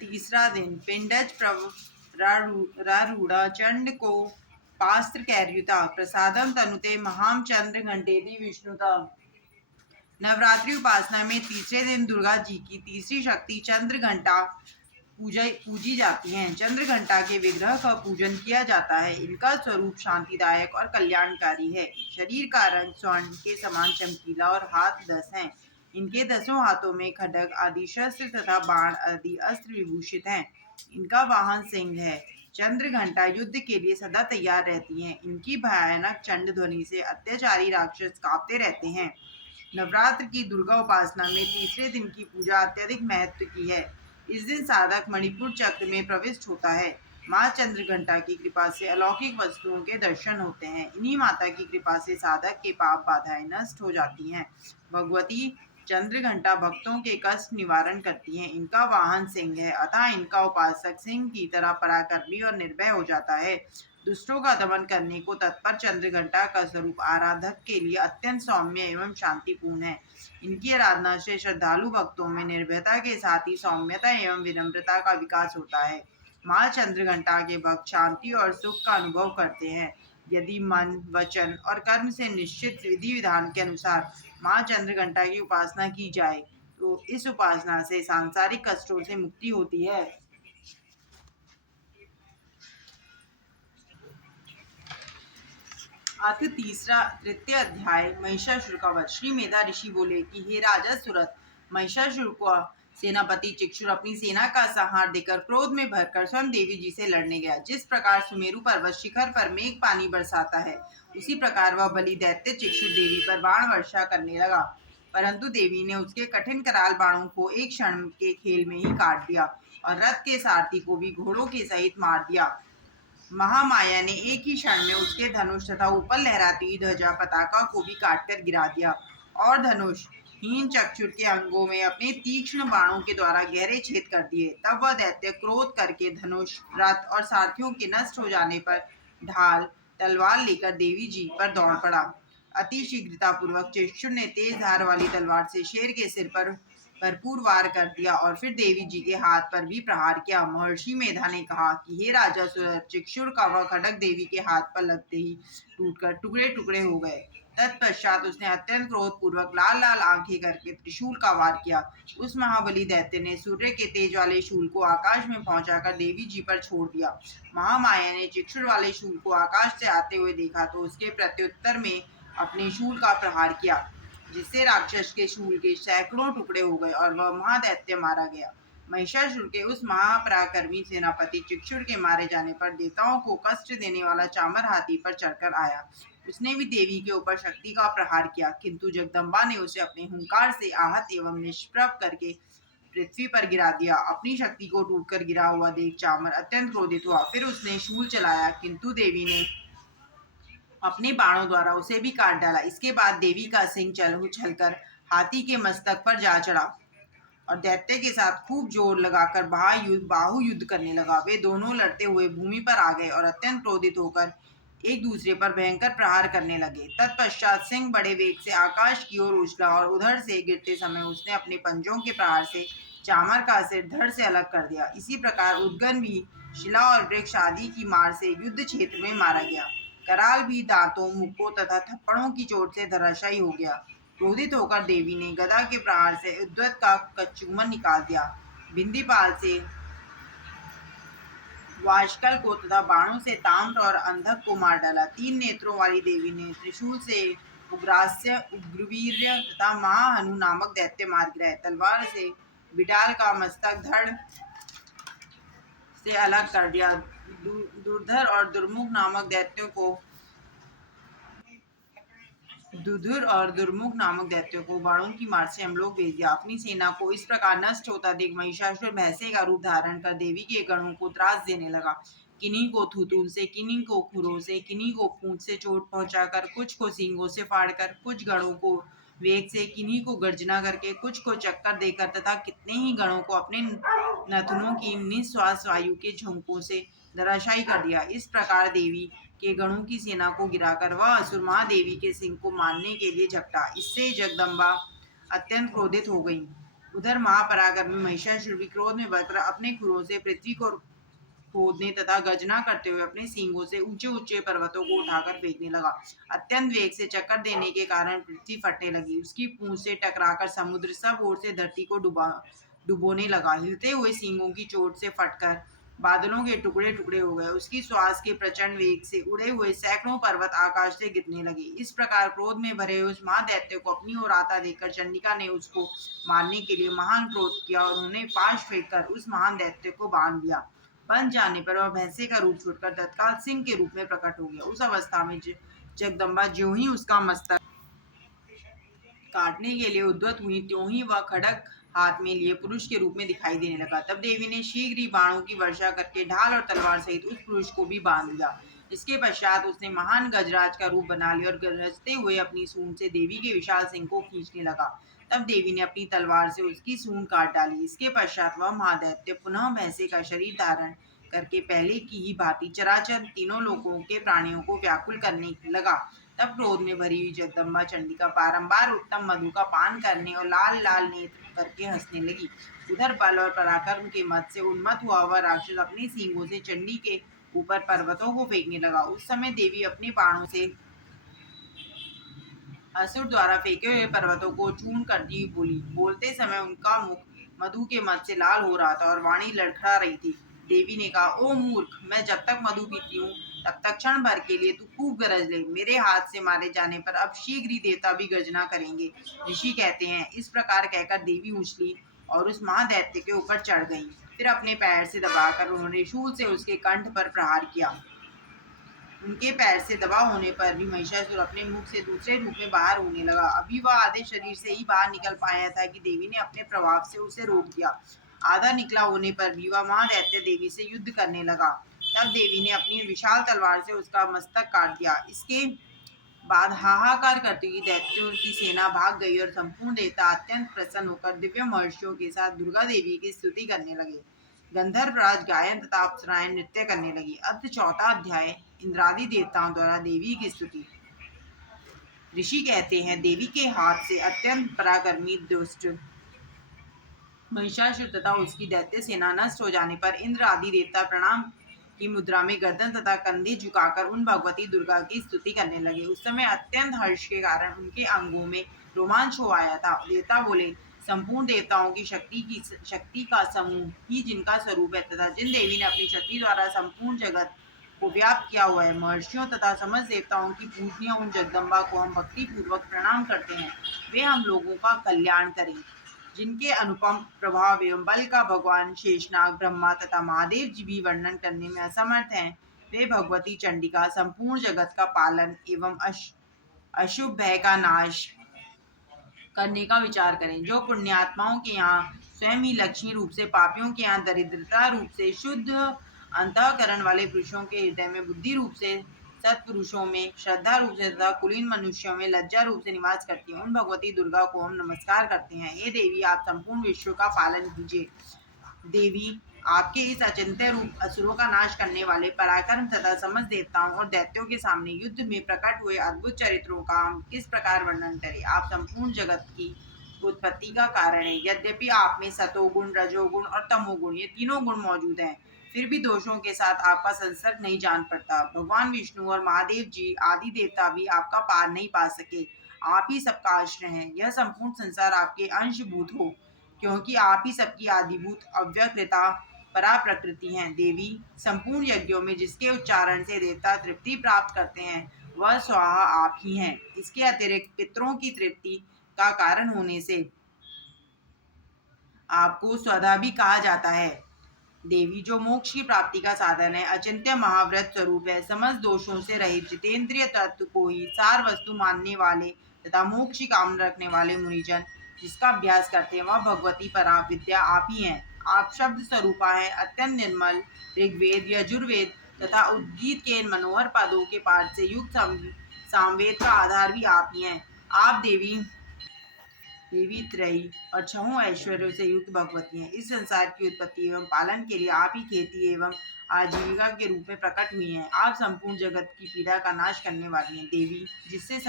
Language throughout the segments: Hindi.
तीसरा दिन पिंडज प्रवरारूढ़ा चंड को पास्त्र कैर्युता प्रसादम तनुते महाम चंद्र घंटेति विष्णुता। नवरात्रि उपासना में तीसरे दिन दुर्गा जी की तीसरी शक्ति चंद्र घंटा पूजी जाती हैं। चंद्र घंटा के विग्रह का पूजन किया जाता है। इनका स्वरूप शांतिदायक और कल्याणकारी है। शरीर का रंग स्वर्ण के समान चमकीला और हाथ 10 हैं। इनके 10 हाथों में खड्ग आदि शस्त्र तथा बाण आदि अस्त्र विभूषित हैं। इनका वाहन सिंह है। चंद्र घंटा युद्ध के लिए सदा तैयार रहती हैं। इनकी भयानक चंड ध्वनि से अत्याचारी राक्षस कांपते रहते हैं। नवरात्र की दुर्गा उपासना में तीसरे दिन की पूजा अत्यधिक महत्व की है। इस दिन साधक मणिपुर चक्र में प्रविष्ट होता है। माँ चंद्र घंटा की कृपा से अलौकिक वस्तुओं के दर्शन होते हैं। इन्हीं माता की कृपा से साधक के पाप बाधाएं नष्ट हो जाती हैं। भगवती चंद्र घंटा भक्तों के कष्ट निवारण करती हैं। इनका वाहन सिंह है, अतः इनका उपासक सिंह की तरह पराक्रमी और निर्भय हो जाता है। दुष्टों का दमन करने को तत्पर चंद्र घंटा का स्वरूप आराधक के लिए अत्यंत सौम्य एवं शांतिपूर्ण है। इनकी आराधना से श्रद्धालु भक्तों में निर्भयता के साथ ही सौम्यता एवं विनम्रता का विकास होता है। माँ चंद्र घंटा के भक्त शांति और सुख का अनुभव करते हैं। यदि मन, वचन और कर्म से निश्चित विधि विधान के अनुसार माँ चंद्र घंटा की उपासना की जाए तो इस उपासना से सांसारिक कष्टों से मुक्ति होती है। अथ तृतीय अध्याय महिषासुर का वध। श्री मेधा ऋषि बोले कि हे राजा सुरथ, महिषासुर को सेनापति चिक्षुर अपनी सेना का संहार देकर क्रोध में भरकर स्वयं देवी जी से लड़ने गया। जिस प्रकार सुमेरु पर्वत शिखर पर मेघ पानी बरसाता है, उसी प्रकार वह बलि दैत्य चिक्षुर देवी पर बाण वर्षा करने लगा। परंतु देवी ने उसके कठिन कराल बाणों को एक क्षण के खेल में ही काट दिया और रथ के सारथी को भी घोड़ों के सहित मार दिया। महामाया ने एक ही क्षण में उसके धनुष तथा ऊपर लहराती ध्वजा पताका को भी काटकर गिरा दिया और धनुष हीन चक्षुर के अंगों में अपने तीक्ष्ण बाणों के द्वारा गहरे छेद कर दिए। तब वह दैत्य क्रोध करके धनुष, रथ और सारथियों के नष्ट हो जाने पर ढाल तलवार लेकर देवी जी पर दौड़ पड़ा। अति शीघ्रतापूर्वक चक्षुर ने तेज धार वाली तलवार से शेर के सिर पर भरपूर वार कर दिया और फिर देवी जी के हाथ पर भी प्रहार किया। महर्षि मेधा ने कहा कि हे राजा सुरथ, चिक्षुर का वह खड्ग देवी के हाथ पर लगते ही टूटकर टुकड़े टुकड़े हो गए। तत्पश्चात उसने अत्यंत क्रोध पूर्वक लाल लाल आंखें करके त्रिशूल का वार किया। उस महाबली दैत्य ने सूर्य के तेज वाले शूल को आकाश में पहुंचाकर देवी जी पर छोड़ दिया। महामाया ने चिक्षुर वाले शूल को आकाश से आते हुए देखा तो उसके प्रत्युत्तर में अपने शूल का प्रहार किया, जिससे राक्षस के शूल के सैकड़ों टुकड़े हो गए और वह महादैत्य मारा गया। महिषासुर के उस महापराक्रमी सेनापति चिक्षुर के मारे जाने पर देवताओं को कष्ट देने वाला चामर हाथी पर चढ़कर आया। उसने भी देवी के ऊपर शक्ति का प्रहार किया, किंतु जगदम्बा ने उसे अपने हुंकार से आहत एवं निष्प्रभ करके पृथ्वी पर गिरा दिया। अपनी शक्ति को टूटकर गिरा हुआ देख चामर अत्यंत क्रोधित हुआ। फिर उसने शूल चलाया, किंतु देवी ने अपने बाणों द्वारा उसे भी काट डाला। इसके बाद देवी का सिंह उछलकर हाथी के मस्तक पर जा चढ़ा और दैत्य के साथ खूब जोर लगाकर बाहु युद्ध करने लगा। वे दोनों लड़ते हुए भूमि पर आ गए और अत्यंत क्रोधित होकर एक दूसरे पर भयंकर प्रहार करने लगे। तत्पश्चात सिंह बड़े वेग से आकाश की ओर उछला और उधर से गिरते समय उसने अपने पंजों के प्रहार से चामर का सिर धड़ से अलग कर दिया। इसी प्रकार उद्गन भी शिला और वृक्ष आदि की मार से युद्ध क्षेत्र में मारा गया। कराल भी दांतों, मुक्कों तथा थप्पड़ों की चोट से धराशायी हो गया। क्रोधित होकर देवी ने गदा के प्रहार से उद्वत का कच्चूमन निकाल दिया। बिंदीपाल से वाशकल को तथा बाणों से ताम्र और अंधक को मार डाला। 3 नेत्रों वाली देवी ने त्रिशूल से उग्रास्य, उग्रवीर्य तथा महाहनु नामक दैत्य मार गिराए। तलवार से बिडाल का मस्तक धड़ से अलग कर दिया। दुर्धर और दुर्मुख नामक दैत्यों को बाणों की मार से हम लोग भेज दिया। अपनी सेना को इस प्रकार नष्ट होता देख महिषासुर भैंसे का रूप धारण कर देवी के गणों को त्रास देने लगा। किन्हीं को थूथून से, किन्हीं को खुरों से, किन्हीं को पूंछ से चोट पहुंचाकर, कुछ को सींगों से फाड़कर, कुछ गणों को वेग से, किन्हीं को गर्जना करके, कुछ को चक्कर देकर तथा कितने ही गणों को अपने नथनों की निश्वास वायु के झोंकों से धराशायी कर दिया। इस प्रकार देवी के गणों की सेना को गिराकर वह असुर महादेवी के सिंह को मारने के लिए झपटा। इससे जगदम्बा अत्यंत क्रोधित हो गई। उधर महापराक्रमी महिषासुर भी क्रोध में भरकर अपने खुरों से पृथ्वी को खोदने तथा गर्जना करते हुए अपने सींगों से ऊंचे ऊंचे पर्वतों को उठाकर फेंकने लगा। अत्यंत वेग से चक्कर देने के कारण पृथ्वी फटने लगी। उसकी पूंछ से टकराकर समुद्र सब ओर से धरती को डुबोने लगा। हिलते हुए सींगों की चोट से फटकर बादलों के टुकड़े टुकड़े हो गए। उसकी श्वास के प्रचंड वेग से उड़े हुए सैकड़ों पर्वत आकाश से गिरने लगे। इस प्रकार क्रोध में भरे उस महादैत्य को अपनी ओर आता देखकर चंडिका ने उसको मारने के लिए महान क्रोध किया और उन्हें पाश फेंक कर उस महान दैत्य को बांध दिया। बन जाने पर वह भैंसे का रूप छोड़कर तत्काल सिंह के रूप में प्रकट हो गया। उस अवस्था में जगदम्बा ज्यों ही उसका मस्तक काटने के लिए उद्यत हुई, त्यों ही वह खड़ग हाथ में लिए पुरुष के रूप में दिखाई देने लगा। तब देवी ने शीघ्र ही बाणों की वर्षा करके ढाल और तलवार सहित उस पुरुष को भी बांध लिया। इसके पश्चात उसने महान गजराज का रूप बना लिया और गरजते हुए अपनी सूंड से देवी के विशाल सिंह को खींचने लगा। तब देवी ने अपनी तलवार से उसकी सूंड काट डाली। इसके पश्चात वह महादैत्य पुनः भैंसे का शरीर धारण करके पहले की ही भांति चराचर तीनों लोकों के प्राणियों को व्याकुल करने लगा। तब क्रोध में भरी हुई जगदम्बा चंडिका बारंबार उत्तम मधु का पान करने और लाल लाल नेत्र करके हंसने लगी। उधर बल और पराक्रम के मत से उन्मत्त हुआ वह राक्षस अपने सींगों से चंडी के ऊपर पर्वतों को फेंकने लगा। उस समय देवी अपने बाणों से असुर द्वारा फेंके हुए पर्वतों को चूर्ण करती हुई बोली। बोलते समय उनका मुख मधु के मत से लाल हो रहा था और वाणी लड़खड़ा रही थी। देवी ने कहा, ओ मूर्ख, मैं जब तक मधु पीती हूँ तब तक क्षण भर के लिए तू खूब गरज ले। मेरे हाथ से मारे जाने पर अब शीघ्र ही देवता भी गर्जना करेंगे। ऋषि कहते हैं। इस प्रकार कहकर देवी उछली और उस महादैत्य के ऊपर चढ़ गई। फिर अपने पैर से दबाकर उन्होंने शूल से उसके कंठ पर प्रहार किया। उनके पैर से दबा होने पर भी महिषासुर अपने मुख से दूसरे रूप में बाहर होने लगा। अभी वह आधे शरीर से ही बाहर निकल पाया था कि देवी ने अपने प्रभाव से उसे रोक दिया। आधा निकला होने पर भी वह महादैत्य देवी से युद्ध करने लगा। तब देवी ने अपनी विशाल तलवार से उसका मस्तक काट दिया। इसके बाद हाहाकार करती हुई दैत्यों की सेना भाग गई और संपूर्ण देवता अत्यंत प्रसन्न होकर दिव्य महर्षियों के साथ दुर्गा देवी की स्तुति करने लगे। गंधर्वराज गायन तथा अप्सराएं नृत्य करने लगी। अब चौथा अध्याय, इंद्रादि देवताओं द्वारा देवी की स्तुति। ऋषि कहते हैं, देवी के हाथ से अत्यंत पराक्रमी दुष्ट महिषासुर तथा उसकी दैत्य सेना नष्ट हो जाने पर इंद्र आदि देवता प्रणाम की मुद्रा में गर्दन तथा कंधे झुकाकर उन भगवती दुर्गा की स्तुति करने लगे। उस समय अत्यंत हर्ष के कारण उनके अंगों में रोमांच हो आया था। देवता बोले, संपूर्ण देवताओं की शक्ति का समूह ही जिनका स्वरूप है तथा जिन देवी ने अपनी शक्ति द्वारा संपूर्ण जगत को व्याप्त किया हुआ है, महर्षियों तथा समस्त देवताओं की पूजनीय उन जगदम्बा को हम भक्ति पूर्वक प्रणाम करते हैं। वे हम लोगों का कल्याण करें। जिनके अनुपम प्रभाव एवं बल का भगवान शेषनाग, ब्रह्मा तथा महादेव जी भी वर्णन करने में असमर्थ हैं, वे भगवती चंडिका संपूर्ण जगत का पालन एवं अशुभ भय का नाश करने का विचार करें। जो पुण्यात्माओं के यहाँ स्वयं ही लक्ष्मी रूप से, पापियों के यहाँ दरिद्रता रूप से, शुद्ध अंतःकरण वाले पुरुषों के हृदय में बुद्धि रूप से, सत्पुरुषों में श्रद्धा रूप से तथा कुलीन मनुष्यों में लज्जा रूप से निवास करती है, उन भगवती दुर्गा को हम नमस्कार करते हैं। हे देवी, आप संपूर्ण विश्व का पालन कीजिए। देवी, आपके इस अचिंत्य रूप असुरों का नाश करने वाले पराक्रम तथा समस्त देवताओं और दैत्यों के सामने युद्ध में प्रकट हुए अद्भुत चरित्रों का हम किस प्रकार वर्णन करें। आप संपूर्ण जगत की उत्पत्ति का कारण है। यद्यपि आप में सतोगुण, रजोगुण और तमोगुण, ये तीनों गुण मौजूद हैं, फिर भी दोषों के साथ आपका संसर्ग नहीं जान पड़ता। भगवान विष्णु और महादेव जी आदि देवता भी आपका पार नहीं पा सके। आप ही सबका आश्रय हैं। यह संपूर्ण संसार आपके अंशभूत हो, क्योंकि आप ही सबकी आदिभूत अव्यकृता परा प्रकृति हैं। देवी, संपूर्ण यज्ञों में जिसके उच्चारण से देवता तृप्ति प्राप्त करते हैं, वह स्वाहा आप ही हैं। इसके अतिरिक्त पितरों की तृप्ति का कारण होने से आपको स्वधा भी कहा जाता है। देवी, जो मोक्ष की प्राप्ति का साधन है, अचिंत्य महाव्रत स्वरूप है, समस्त दोषों से रहित जितेंद्रिय तत्व को ही सार वस्तु मानने वाले तथा मोक्ष की कामना रखने वाले मुनिजन जिसका अभ्यास करते हैं, वह भगवती परा विद्या आप ही हैं। आप शब्द स्वरूपा हैं, अत्यंत निर्मल ऋग्वेद, यजुर्वेद तथा उद्गीत के इन मनोहर पदों के पाठ से युक्त सामवेद का आधार भी आप ही हैं। आप देवी त्रयी और छहों ऐश्वर्यों से युक्त भगवती हैं। इस संसार की उत्पत्ति एवं पालन के लिए आप ही खेती एवं आजीविका के रूप में प्रकट हुई हैं। आप संपूर्ण जगत की पीड़ा का नाश करने वाली हैं। देवी, जिससे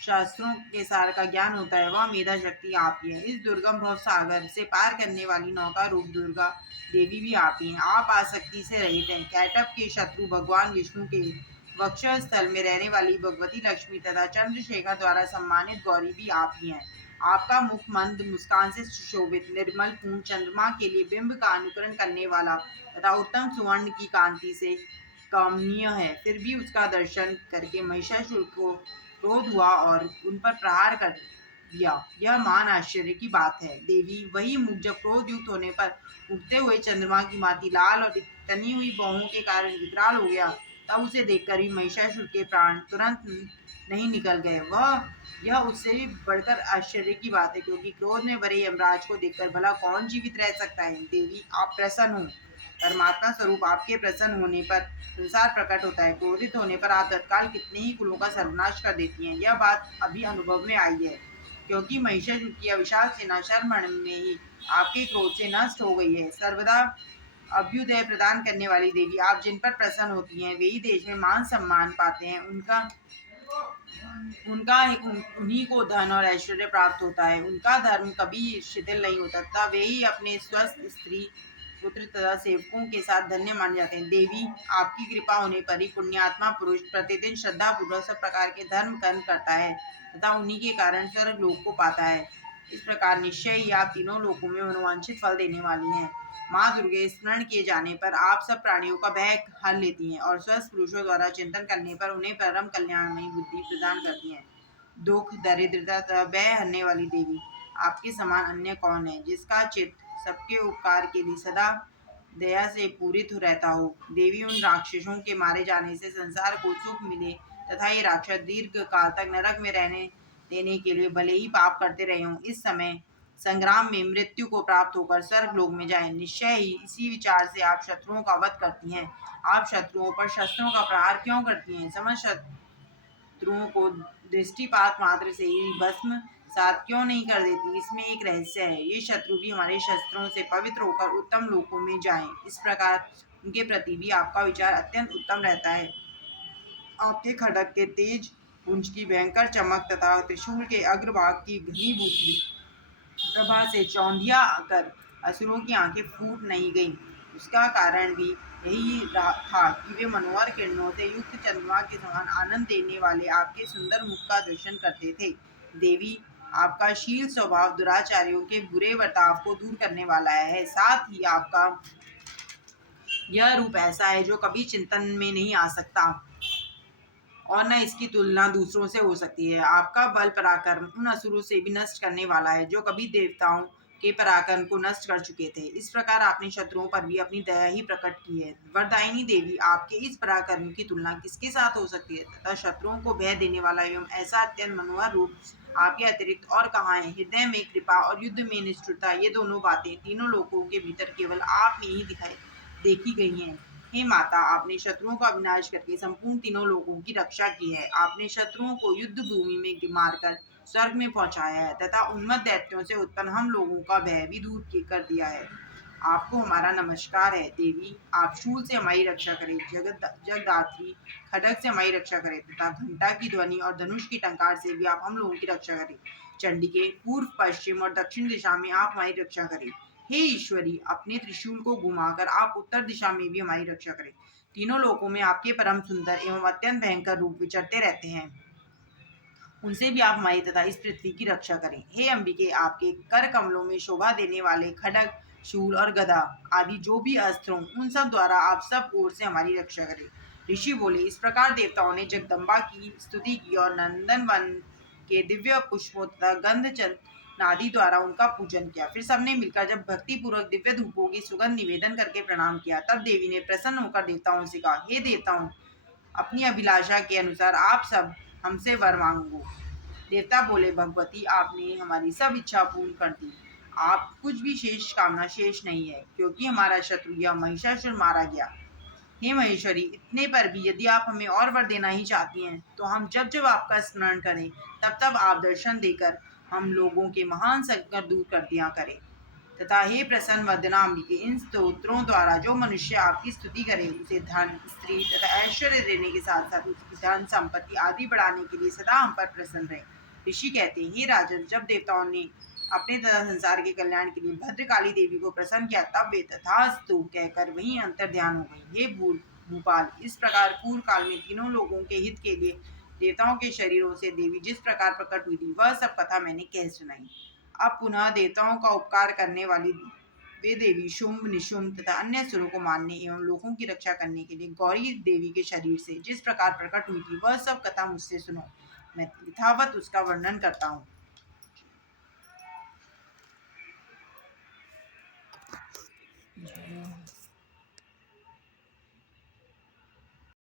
शास्त्रों के सार का ज्ञान होता है, वह मेधा शक्ति आप ही है। इस दुर्गम भव सागर से पार करने वाली नौका रूप दुर्गा देवी भी आप ही हैं। आप आसक्ति से रहित हैं। कैटभ के शत्रु भगवान विष्णु के वक्षस्थल स्थल में रहने वाली भगवती लक्ष्मी तथा चंद्रशेखर द्वारा सम्मानित गौरी भी आप ही हैं। आपका मुख मंद मुस्कान से सुशोभित निर्मल पूर्ण चंद्रमा के लिए बिंब का अनुकरण करने वाला तथा उत्तम सुवर्ण की कांति से कामनीय है। फिर भी उसका दर्शन करके महिषासुर को क्रोध हुआ और उन पर प्रहार कर दिया। यह महान आश्चर्य की बात है। देवी वही मुख जब क्रोध युक्त होने पर उगते हुए चंद्रमा की भांति लाल और तनी हुई बाहों के कारण विकराल हो गया, तब उसे देखकर भी महिषासुर के प्राण तुरंत नहीं निकल गए। यह उससे भी बढ़कर आश्चर्य की बात है, क्योंकि क्रोध में भरे यमराज को देखकर भला कौन जीवित रह सकता है। देवी आप प्रसन्न हो। परमात्मा स्वरूप आपके प्रसन्न होने पर संसार प्रकट होता है। क्रोधित होने पर आप तत्काल कितने ही कुलों का सर्वनाश कर देती हैं। यह बात अभी अनुभव में आई है, क्योंकि महिषासुर की विशाल सेना क्षण में ही आपके क्रोध से नष्ट हो गई है। सर्वदा अभ्युदय प्रदान करने वाली देवी आप जिन पर प्रसन्न होती हैं, वे ही देश में मान सम्मान पाते हैं। उनका उन्हीं को धन और ऐश्वर्य प्राप्त होता है। उनका धर्म कभी शिथिल नहीं होता तथा वे ही अपने स्वस्थ स्त्री पुत्र तथा सेवकों के साथ धन्य माने जाते हैं। देवी आपकी कृपा होने पर ही पुण्यात्मा पुरुष प्रतिदिन श्रद्धा पूर्वक सब प्रकार के धर्म कर्म करता है तथा उन्हीं के कारण स्वर्ग लोक को पाता है। इस प्रकार निश्चय ही आप तीनों लोकों में मनोवांछित फल देने वाली हैं। माँ दुर्गे स्मरण किए जाने पर आप सब प्राणियों का भय हर लेती हैं और स्वस्थ पुरुषों द्वारा चिंतन करने पर उन्हें परम कल्याणमयी बुद्धि प्रदान करती हैं। दुख दरिद्रता तथा भय हरने वाली देवी आपके समान अन्य कौन है, जिसका चित्त सबके उपकार के लिए सदा दया से पूरित रहता हो। देवी उन राक्षसों के मारे जाने से संसार को सुख मिले तथा ये राक्षस दीर्घ काल तक नरक में रहने देने के लिए भले ही पाप करते रहे हों, इस समय संग्राम में मृत्यु को प्राप्त होकर स्वर्ग लोक में जाएं। निश्चय ही इसी विचार से आप शत्रुओं का वध करती हैं। आप शत्रुओं पर शस्त्रों का प्रहार क्यों करती हैं? समस्त शत्रुओं को दृष्टिपात मात्र से ही भस्म सात क्यों नहीं कर देती? इसमें एक रहस्य है। ये शत्रु भी हमारे शस्त्रों से पवित्र होकर उत्तम लोकों में जाएं। इस प्रकार उनके प्रति भी आपका विचार अत्यंत उत्तम रहता है। आपके खड्ग के तेज पुंज की भयंकर चमक तथा त्रिशूल के अग्रभाग की घनीभूति प्रभा से चौंधिया कर असुरों की आंखें फूट नहीं गईं। उसका कारण भी यही था कि वे मनोहर किरणों से युक्त चंद्रमा के समान आनंद देने वाले आपके सुंदर मुख का दर्शन करते थे। देवी आपका शील स्वभाव दुराचारियों के बुरे बर्ताव को दूर करने वाला है। साथ ही आपका यह रूप ऐसा है जो कभी चिंतन में नहीं आ सकता और न इसकी तुलना दूसरों से हो सकती है। आपका बल पराक्रम उन असुरों से भी नष्ट करने वाला है जो कभी देवताओं के पराक्रम को नष्ट कर चुके थे। इस प्रकार आपने शत्रुओं पर भी अपनी दया ही प्रकट की है। वरदायिनी देवी आपके इस पराक्रम की तुलना किसके साथ हो सकती है तथा शत्रुओं को भय देने वाला एवं ऐसा अत्यंत मनोहर रूप आपके अतिरिक्त और कहाँ है? हृदय में कृपा और युद्ध में निष्ठुरता, ये दोनों बातें तीनों लोकों के भीतर केवल आप में ही देखी गई हैं। हे माता, आपने शत्रुओं का विनाश करके संपूर्ण तीनों लोगों की रक्षा की है। आपने शत्रुओं को युद्ध भूमि में मारकर स्वर्ग में पहुंचाया है तथा उन्मत्त दैत्यों से उत्पन्न हम लोगों का भय भी दूर कर दिया है। आपको हमारा नमस्कार है। देवी आप शूल से हमारी रक्षा करें, जगदात्री खड्ग से हमारी रक्षा करें तथा घंटा की ध्वनि और धनुष की टंकार से भी आप हम लोगों की रक्षा करें। चंडिके पूर्व पश्चिम और दक्षिण दिशा में आप हमारी रक्षा करें। हे ईश्वरी, अपने त्रिशूल को घुमाकर आप उत्तर दिशा में भी हमारी रक्षा करें। तीनों लोकों में आपके परम सुंदर एवं अत्यंत भयंकर रूप विचरते रहते हैं, उनसे भी आप हमारी तथा इस पृथ्वी की रक्षा करें। हे अंबिके, आपके कर कमलों में शोभा देने वाले खड्ग शूल और गदा आदि जो भी अस्त्र हों, उन सब द्वारा आप सब ओर से हमारी रक्षा करें। ऋषि बोले, इस प्रकार देवताओं ने जगदम्बा की स्तुति की और नंदन वन के दिव्य पुष्पों तथा गंध नादि द्वारा उनका पूजन किया। फिर सबने मिलकर जब भक्ति पूर्वक दिव्य धूपों की सुगंध निवेदन करके प्रणाम किया, तब देवी ने प्रसन्न होकर देवताओं से कहा, हे देवताओं, अपनी अभिलाषा के अनुसार आप सब हमसे वर मांगो। देवता बोले, भगवती, आपने हमारी सब इच्छा पूर्ण कर दी। आप कुछ भी शेष कामना शेष नहीं है, क्योंकि हमारा शत्रु यह महिषासुर मारा गया। हे महेश्वरी, इतने पर भी यदि आप हमें और वर देना ही चाहती हैं, तो हम जब जब आपका स्मरण करें, तब तब आप दर्शन देकर हम लोगों के महान संकट दूर कर दिया करें। तथा हे प्रसन्न वदनाम्बिके, इन स्तोत्रों द्वारा जो मनुष्य आपकी स्तुति करे उसे धन, स्त्री तथा ऐश्वर्य देने के साथ साथ उसकी धन संपत्ति आदि बढ़ाने के लिए सदा हम पर प्रसन्न रहे। ऋषि कहते हैं, हे राजन, जब देवताओं ने अपने तथा संसार के कल्याण के लिए भद्रकाली देवी को प्रसन्न किया तब वे तथास्तु कहकर वहीं अंतर ध्यान हो गई। हे भूपाल, इस प्रकार पूर्व काल में तीनों लोगों के हित के लिए देवताओं के शरीरों से देवी जिस प्रकार प्रकट हुई थी वह सब कथा मैंने कह सुनाई। अब पुनः देवताओं का उपकार करने वाली वे देवी शुंभ, निशुंभ तथा अन्य असुरों को मारने एवं लोगों की रक्षा करने के लिए गौरी देवी के शरीर से जिस प्रकार प्रकट हुई थी वह सब कथा मुझसे सुनो। मैं यथावत उसका वर्णन करता हूँ।